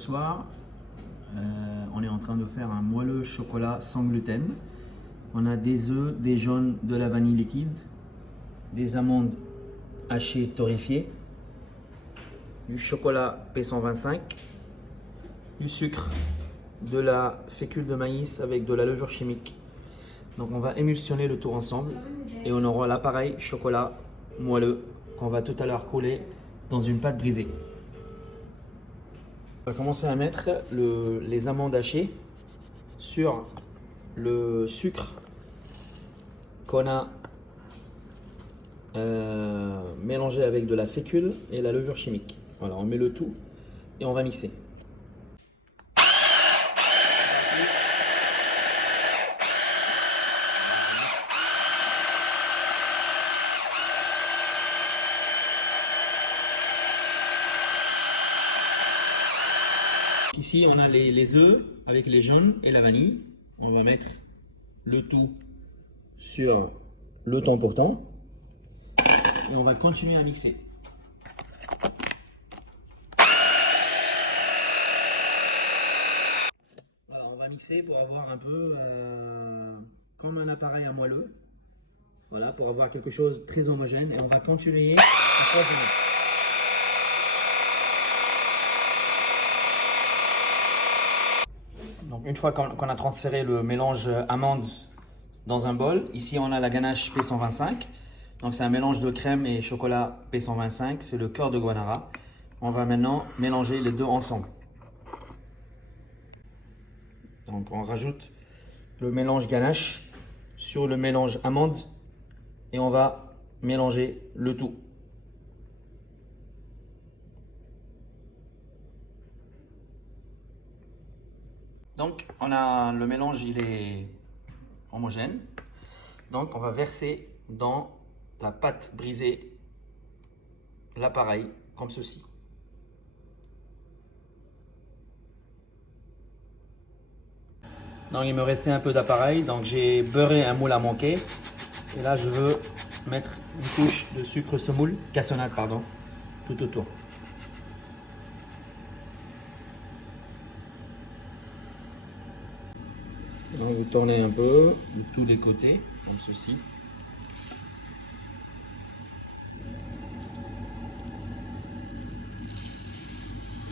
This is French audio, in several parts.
Ce soir, on est en train de faire un moelleux chocolat sans gluten. On a des œufs, des jaunes, de la vanille liquide, des amandes hachées torréfiées, du chocolat P125, du sucre, de la fécule de maïs avec de la levure chimique. Donc on va émulsionner le tout ensemble et on aura l'appareil chocolat moelleux qu'on va tout à l'heure couler dans une pâte brisée. On va commencer à mettre les amandes hachées sur le sucre qu'on a mélangé avec de la fécule et la levure chimique. Voilà, on met le tout et on va mixer. Ici, on a les œufs avec les jaunes et la vanille. On va mettre le tout sur le temps pour temps et on va continuer à mixer. Voilà, on va mixer pour avoir un peu comme un appareil à moelleux. Voilà, pour avoir quelque chose de très homogène et on va continuer à faire. Donc une fois qu'on a transféré le mélange amande dans un bol, ici on a la ganache P125. Donc c'est un mélange de crème et chocolat P125, c'est le cœur de Guanara. On va maintenant mélanger les deux ensemble. Donc on rajoute le mélange ganache sur le mélange amande et on va mélanger le tout. Donc, on a le mélange, il est homogène. Donc, on va verser dans la pâte brisée l'appareil comme ceci. Donc, il me restait un peu d'appareil. Donc, j'ai beurré un moule à manquer. Et là, je veux mettre une couche de sucre semoule, cassonade, pardon, tout autour. Donc vous tournez un peu de tous les côtés, comme ceci.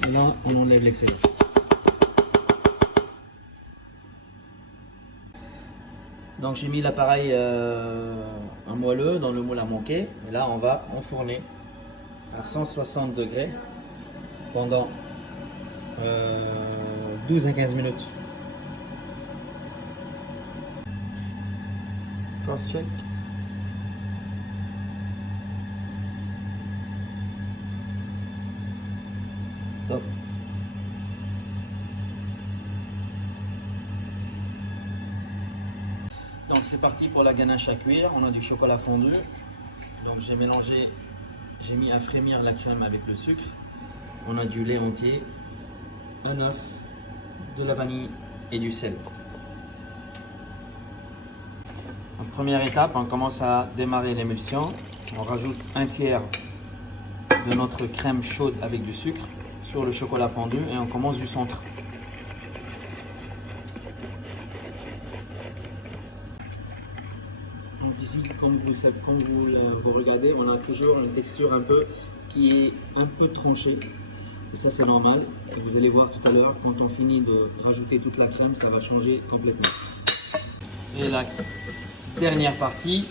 Et là, on enlève l'excédent. Donc j'ai mis l'appareil en moelleux dans le moule à manquer. Et là, on va enfourner à 160 degrés pendant 12 à 15 minutes. Cross-check. Top. Donc c'est parti pour la ganache à cuire. On a du chocolat fondu. Donc j'ai mélangé, j'ai mis à frémir la crème avec le sucre. On a du lait entier, un œuf, de la vanille et du sel. En première étape, on commence à démarrer l'émulsion. On rajoute un tiers de notre crème chaude avec du sucre sur le chocolat fondu et on commence du centre. Donc ici, comme vous regardez, on a toujours une texture un peu qui est un peu tranchée. Et ça c'est normal. Et vous allez voir tout à l'heure, quand on finit de rajouter toute la crème, ça va changer complètement. Et la dernière partie,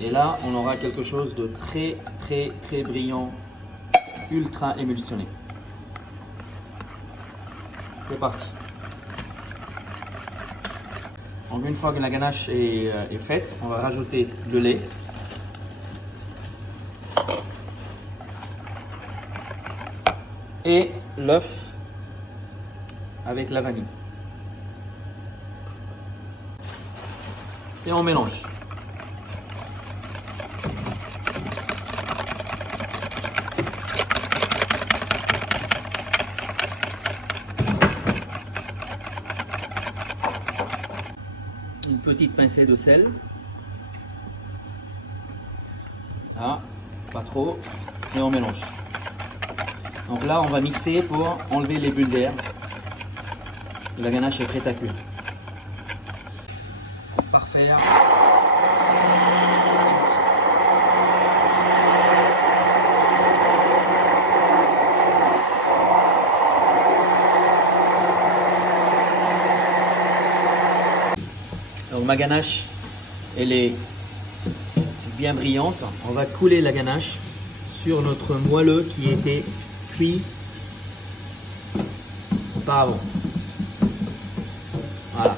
et là on aura quelque chose de très brillant, ultra émulsionné. C'est parti. Donc une fois que la ganache est faite, on va rajouter le lait, et l'œuf avec la vanille. Et on mélange. Une petite pincée de sel. Ah, pas trop. Et on mélange. Donc là, on va mixer pour enlever les bulles d'air. La ganache est prête à cuire. Parfait. Donc ma ganache, elle est bien brillante. On va couler la ganache sur notre moelleux qui était cuit auparavant. Voilà.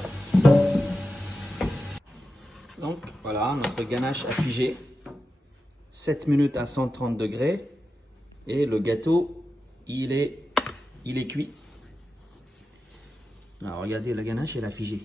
Donc voilà, notre ganache a figé 7 minutes à 130 degrés et le gâteau il est cuit. Alors regardez, la ganache elle a figé.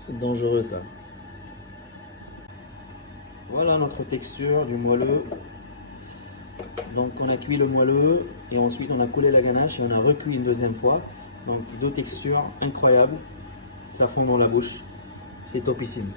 C'est dangereux ça. Voilà notre texture du moelleux. Donc on a cuit le moelleux et ensuite on a coulé la ganache et on a recuit une deuxième fois. Donc deux textures incroyables. Ça fond dans la bouche. C'est topissime.